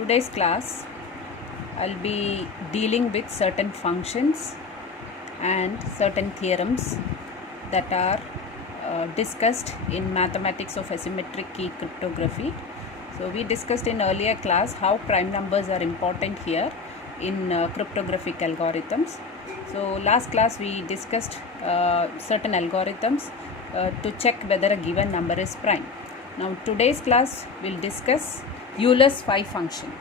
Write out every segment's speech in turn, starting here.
today's class I'll be dealing with certain functions and certain theorems that are discussed in mathematics of asymmetric key cryptography. So we discussed in earlier class how prime numbers are important here in cryptographic algorithms. So last class we discussed certain algorithms to check whether a given number is prime. Now today's class will discuss Euler's phi function,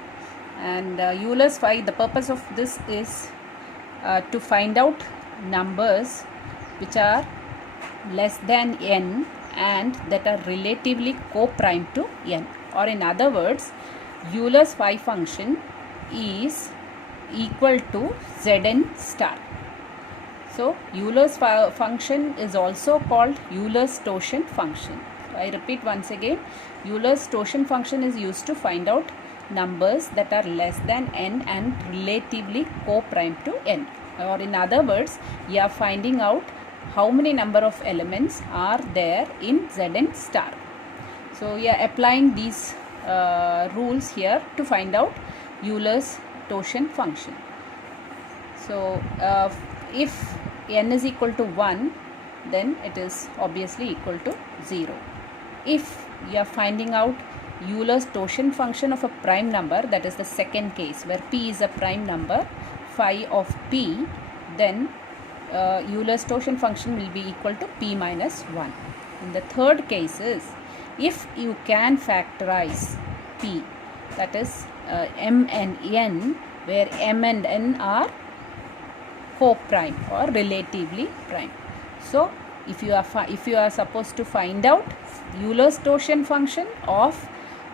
and Euler's phi, the purpose of this is to find out numbers which are less than n and that are relatively co-prime to n, or in other words, Euler's phi function is equal to Zn star. So Euler's function is also called Euler's totient function. I repeat once again, Euler's totient function is used to find out numbers that are less than n and relatively co-prime to n, or in other words, you are finding out how many number of elements are there in Zn star. So we are applying these rules here to find out Euler's totient function. So if n is equal to 1, then it is obviously equal to 0. If you are finding out Euler's totient function of a prime number, that is the second case where p is a prime number, phi of p, then Euler's totient function will be equal to p minus 1. In the third case is if you can factorize p, that is m and n, where m and n are co-prime or relatively prime. So if you are supposed to find out Euler's totient function of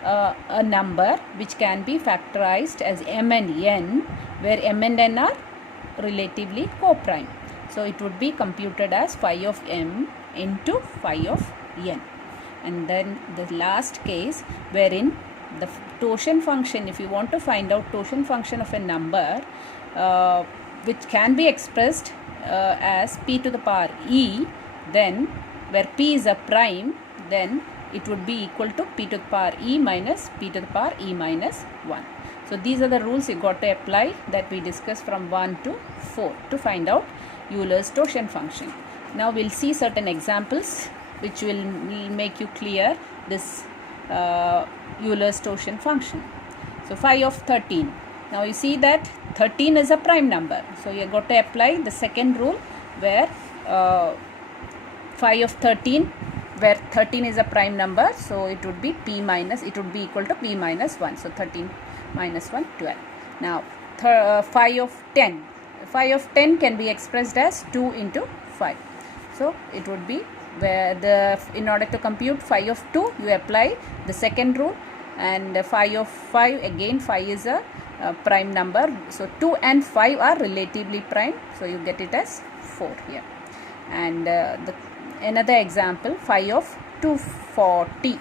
a number which can be factorized as m and n, where m and n are relatively co-prime, so it would be computed as phi of m into phi of n. And then the last case wherein the totient function, if you want to find out totient function of a number which can be expressed as p to the power e, then where p is a prime, then it would be equal to p to the power e minus p to the power e minus 1. So these are the rules you got to apply that we discussed from 1 to 4 to find out Euler's totient function. Now we'll see certain examples which will make you clear this Euler's totient function. So phi of 13. Now you see that 13 is a prime number. So you got to apply the second rule where phi of 13, where 13 is a prime number, so it would be equal to p minus 1. So 13 minus 1, 12. Now phi of 10. Phi of 10 can be expressed as 2 into 5. So it would be where in order to compute phi of 2, you apply the second rule, and phi of 5, again phi is a prime number, so 2 and 5 are relatively prime, so you get it as 4 here. And another example, phi of 240.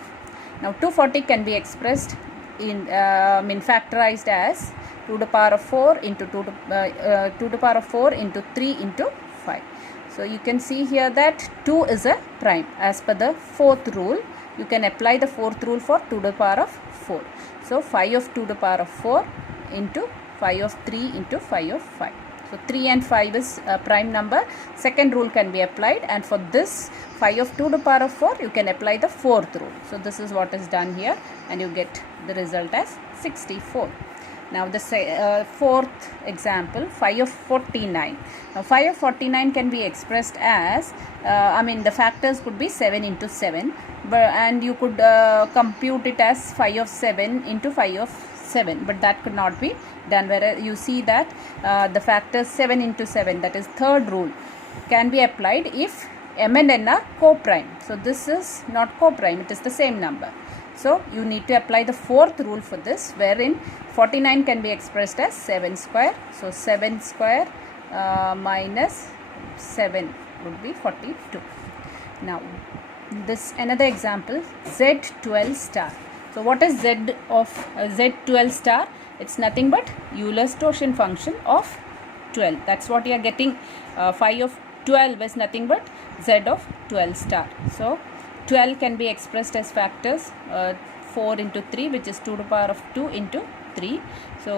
Now 240 can be expressed in factorized as 2 to the power of 4 into 2 to the power of 4 into 3 into 5. So you can see here that 2 is a prime. As per the fourth rule, you can apply the fourth rule for 2 to the power of 4. So phi of 2 to the power of 4 into phi of 3 into phi of 5. So 3 and 5 is a prime number. Second rule can be applied, and for this phi of 2 to the power of 4, you can apply the fourth rule. So this is what is done here, and you get the result as 64. Now the fourth example, phi of 49. Now phi of 49 can be expressed as, the factors could be 7 into 7, and you could compute it as phi of 7 into phi of 7, but that could not be done, whereas you see that the factors 7 into 7, that is third rule, can be applied if m and n are co-prime. So this is not co-prime, it is the same number. So you need to apply the fourth rule for this, wherein 49 can be expressed as 7 square. So 7 square minus 7 would be 42. Now this another example, Z12 star. So what is Z of Z12 star? It's nothing but Euler's totient function of 12. That's what you are getting. Phi of 12 is nothing but Z of 12 star. So 12 can be expressed as factors 4 into 3, which is 2 to the power of 2 into 3. So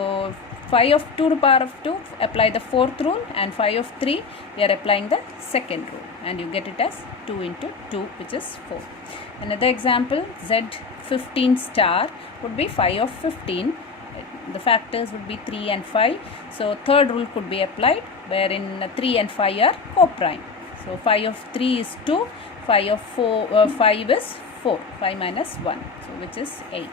5 of 2 to the power of 2, apply the fourth rule, and 5 of 3, we are applying the second rule, and you get it as 2 into 2, which is 4. Another example, Z15 star would be 5 of 15. The factors would be 3 and 5. So third rule could be applied, wherein 3 and 5 are co-prime. So 5 of 3 is 2, 5 of 5 is 4, 5 minus 1, so which is 8.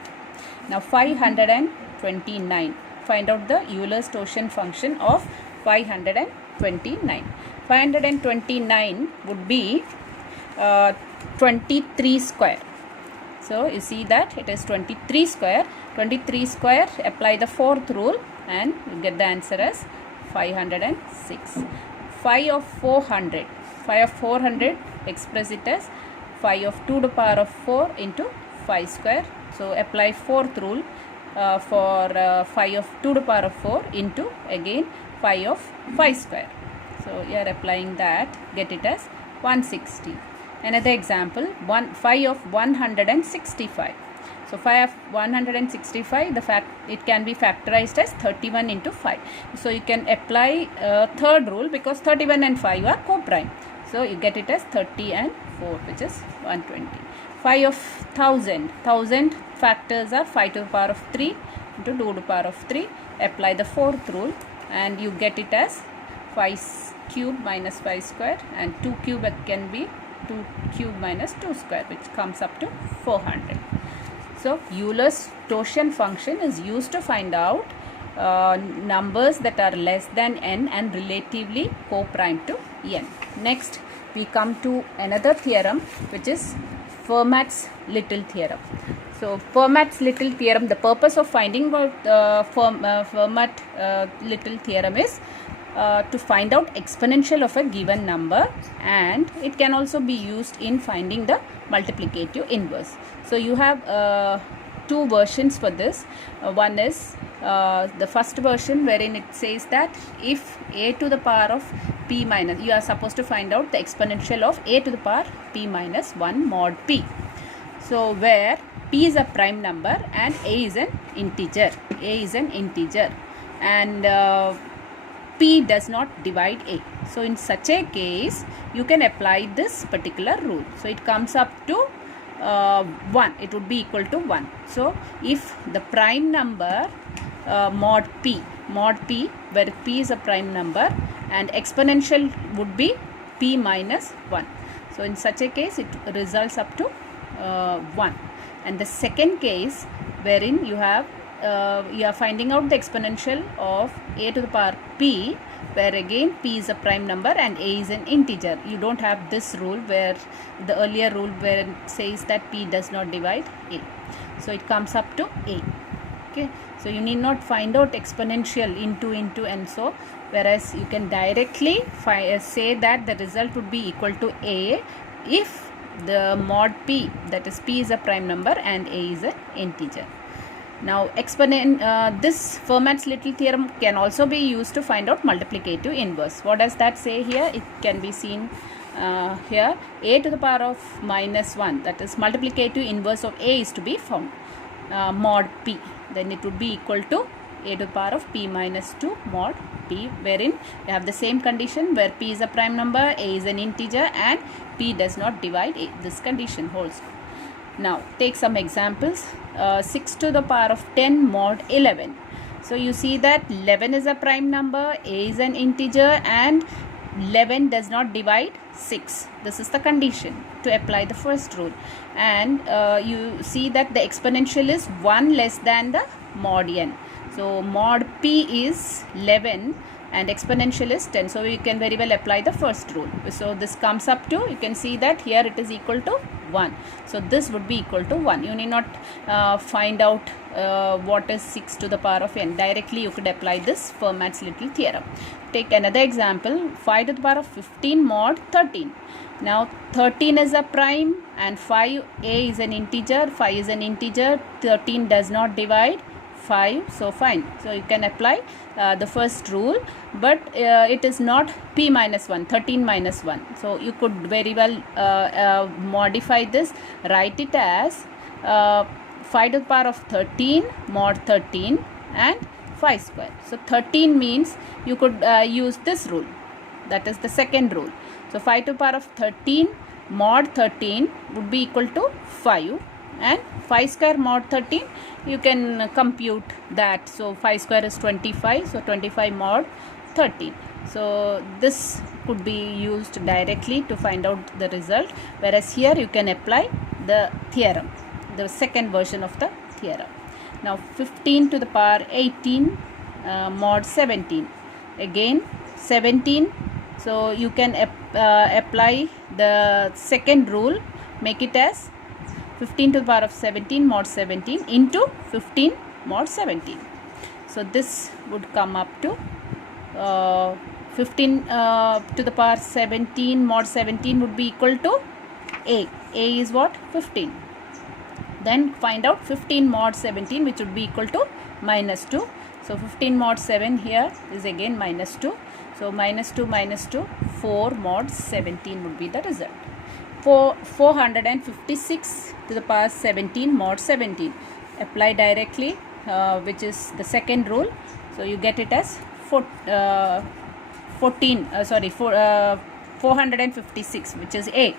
Now 529. Find out the Euler's totient function of 529. 529 would be 23 square. So you see that it is 23 square. 23 square, apply the fourth rule, and you get the answer as 506. 5 of 400. 5 of 400, express it as 5 of 2 to the power of 4 into 5 square. So apply fourth rule for 5 of 2 to the power of 4 into again 5 of 5 square. So you are applying that, get it as 160. Another example, 5 of 165. So 5 of 165, it can be factorized as 31 into 5. So you can apply third rule, because 31 and 5 are co-prime. So you get it as 30 and 4, which is 120. 5 of 1000. 1000 factors are 5 to the power of 3 into 2 to the power of 3. Apply the fourth rule, and you get it as 5 cube minus 5 square, and 2 cube can be 2 cube minus 2 square, which comes up to 400. So Euler's totient function is used to find out numbers that are less than n and relatively co-prime to n. Next, we come to another theorem, which is Fermat's little theorem. So Fermat's little theorem, the purpose of finding Fermat little theorem is to find out exponential of a given number, and it can also be used in finding the multiplicative inverse. So you have two versions for this. One is the first version, wherein it says that if a to the power of p minus, you are supposed to find out the exponential of a to the power p minus 1 mod p. So where p is a prime number and a is an integer. A is an integer, and p does not divide a. So in such a case, you can apply this particular rule. So it comes up to 1. It would be equal to 1. So if the prime number mod p, where p is a prime number, and exponential would be p minus 1. So in such a case, it results up to 1. And the second case, wherein you are finding out the exponential of a to the power p, where again p is a prime number and a is an integer. You don't have this rule, where the earlier rule where it says that p does not divide a. So it comes up to a. Okay, so you need not find out exponential into and so, whereas you can directly say that the result would be equal to a if the mod p, that is p is a prime number and a is an integer. Now this Fermat's little theorem can also be used to find out multiplicative inverse. What does that say here? It can be seen here. A to the power of minus 1, that is multiplicative inverse of a, is to be found. Mod p, then it would be equal to a to the power of p minus 2 mod p, wherein you have the same condition where p is a prime number, a is an integer, and p does not divide a. This condition holds. Now take some examples. 6 to the power of 10 mod 11. So you see that 11 is a prime number, a is an integer, and 11 does not divide 6. This is the condition to apply the first rule. And you see that the exponential is 1 less than the mod n. So mod p is 11 and exponential is 10. So we can very well apply the first rule. So this comes up to, you can see that here it is equal to 1. So this would be equal to 1. You need not find out what is 6 to the power of n. Directly you could apply this Fermat's little theorem. Take another example, 5 to the power of 15 mod 13. Now 13 is a prime and 5, a is an integer, 5 is an integer, 13 does not divide 5, so fine. So you can apply the first rule, but it is not p minus 1, 13 minus 1. So you could very well modify this, write it as 5 to the power of 13 mod 13 and 5 square. So 13 means you could use this rule, that is the second rule. So 5 to the power of 13 mod 13 would be equal to 5, and 5 square mod 13 you can compute that. So 5 square is 25, so 25 mod 13. So this could be used directly to find out the result, whereas here you can apply the theorem, the second version of the theorem. Now 15 to the power 18 mod 17, again 17, so you can apply the second rule, make it as 15 to the power of 17 mod 17 into 15 mod 17. So this would come up to 15 to the power 17 mod 17 would be equal to A. A is what? 15. Then find out 15 mod 17, which would be equal to minus 2. So 15 mod 7 here is again minus 2. So minus 2 minus 2, 4 mod 17 would be the result. 456 to the power 17 mod 17. Apply directly, which is the second rule. So you get it as 456, which is A.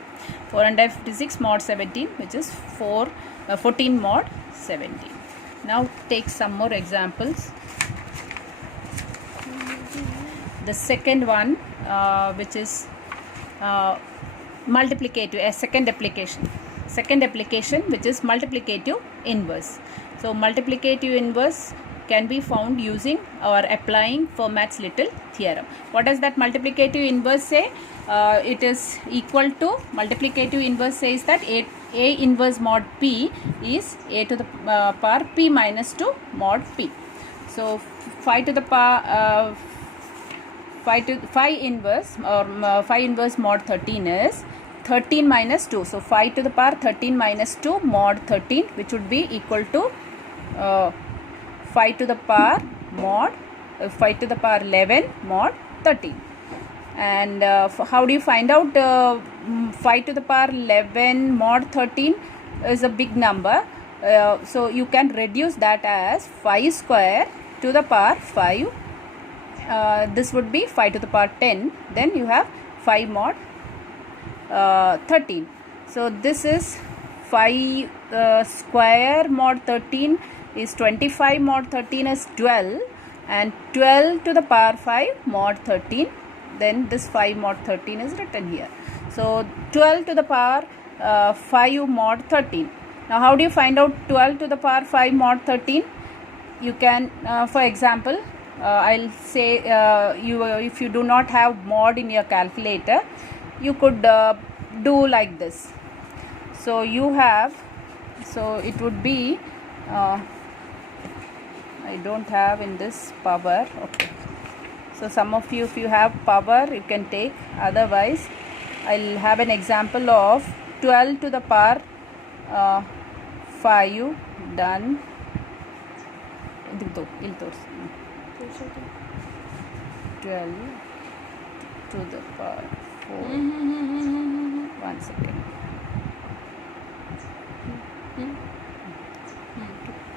456 mod 17, which is 14 mod 17. Now take some more examples. The second one, which is multiplicative, a second application, which is multiplicative inverse. So multiplicative inverse can be found using or applying Fermat's little theorem. What does that multiplicative inverse say? It is equal to, multiplicative inverse says that A inverse mod P is A to the power P minus 2 mod P. So 5 to the power 5 inverse or 5 inverse mod 13 is 13 minus 2. So 5 to the power 13 minus 2 mod 13, which would be equal to 5 to the power 11 mod 13. And how do you find out 5 to the power 11 mod 13 is a big number. So you can reduce that as 5 square to the power 5. This would be 5 to the power 10. Then you have 5 mod 13. So this is 5 square mod 13 is 25 mod 13 is 12, and 12 to the power 5 mod 13. Then this 5 mod 13 is written here. So 12 to the power 5 mod 13. Now how do you find out 12 to the power 5 mod 13? You can, for example, I'll say if you do not have mod in your calculator, you could do like this. So you have, so it would be I don't have in this power. Okay, so some of you, if you have power, you can take. Otherwise I'll have an example of 12 to the power 5 done. 12 to the power 4. 1 second.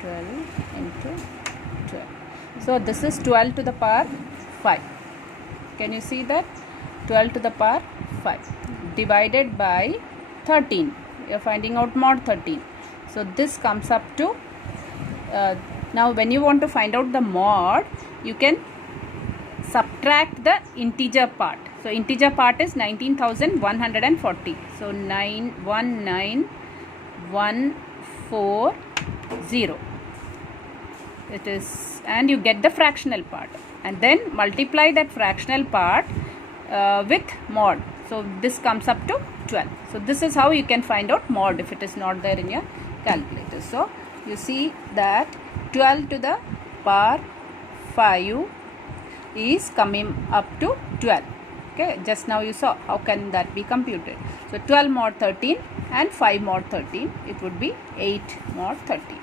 12 into 12. So this is 12 to the power 5. Can you see that? 12 to the power 5 divided by 13. You are finding out mod 13. So this comes up to now when you want to find out the mod, you can subtract the integer part. So integer part is 19,140. So 919,140. It is, and you get the fractional part, and then multiply that fractional part with mod. So this comes up to 12. So this is how you can find out mod if it is not there in your calculator. So you see that 12 to the power 5 is coming up to 12. Okay, just now you saw how can that be computed. So 12 mod 13 and 5 mod 13, it would be 8 mod 13.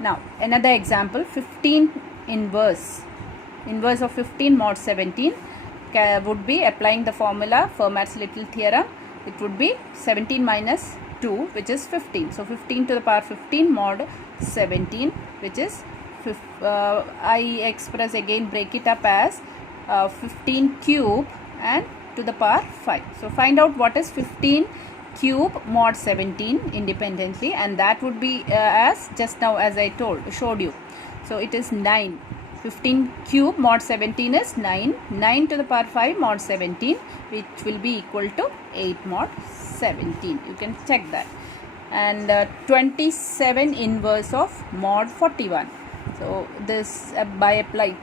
Now another example, 15 inverse of 15 mod 17 would be applying the formula Fermat's little theorem. It would be 17 minus 2, which is 15. So 15 to the power 15 mod 17, which is I break it up as 15 cube and to the power 5. So find out what is 15 cube mod 17 independently, and that would be as just now as I showed you. So it is 9. 15 cube mod 17 is 9. 9 to the power 5 mod 17, which will be equal to 8 mod 17. You can check that. And 27 inverse of mod 41. So this by apply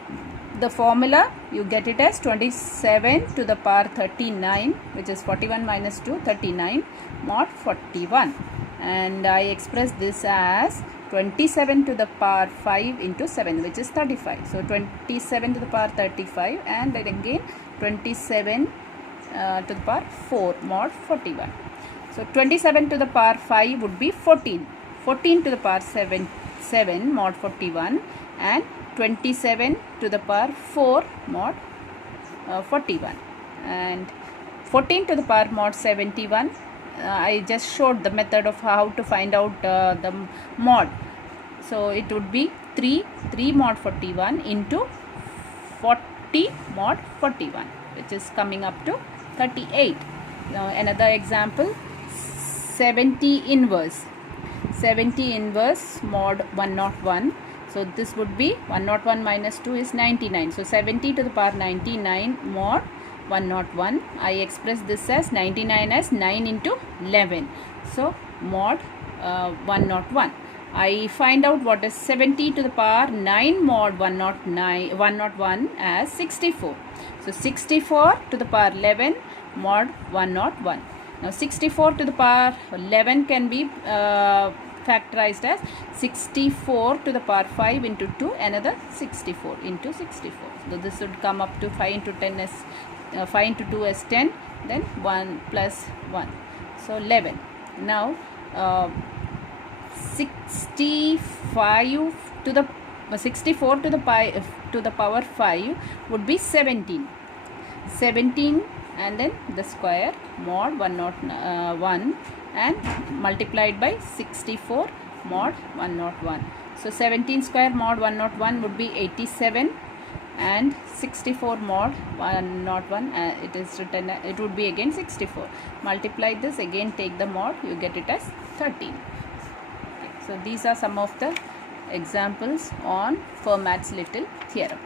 the formula, you get it as 27 to the power 39, which is 41 minus 2, 39 mod 41. And I express this as 27 to the power 5 into 7, which is 35. So 27 to the power 35, and then again 27 to the power 4 mod 41. So 27 to the power 5 would be 14. 14 to the power 7 mod 41, and 27 to the power 4 mod 41. And 14 to the power mod 71, I just showed the method of how to find out the mod. So it would be 3 mod 41 into 40 mod 41, which is coming up to 38. Now another example, 70 inverse mod 101. So this would be 101 minus 2 is 99. So 70 to the power 99 mod 101. I express this as 99 as 9 into 11. So mod 101. I find out what is 70 to the power 9 mod 101 as 64. So 64 to the power 11 mod 101. Now 64 to the power 11 can be factorized as 64 to the power 5 into 2, another 64 into 64. So this would come up to 5 into 10 as 5 into 2 as 10, then 1 plus 1. So 11. Now 65 to the 64 to the power 5 would be 17. 17 and then the square mod 101 and multiplied by 64 mod 101. So 17 square mod 101 would be 87, and 64 mod 101 it is written, it would be again 64. Multiply this, again take the mod, you get it as 13. So these are some of the examples on Fermat's little theorem.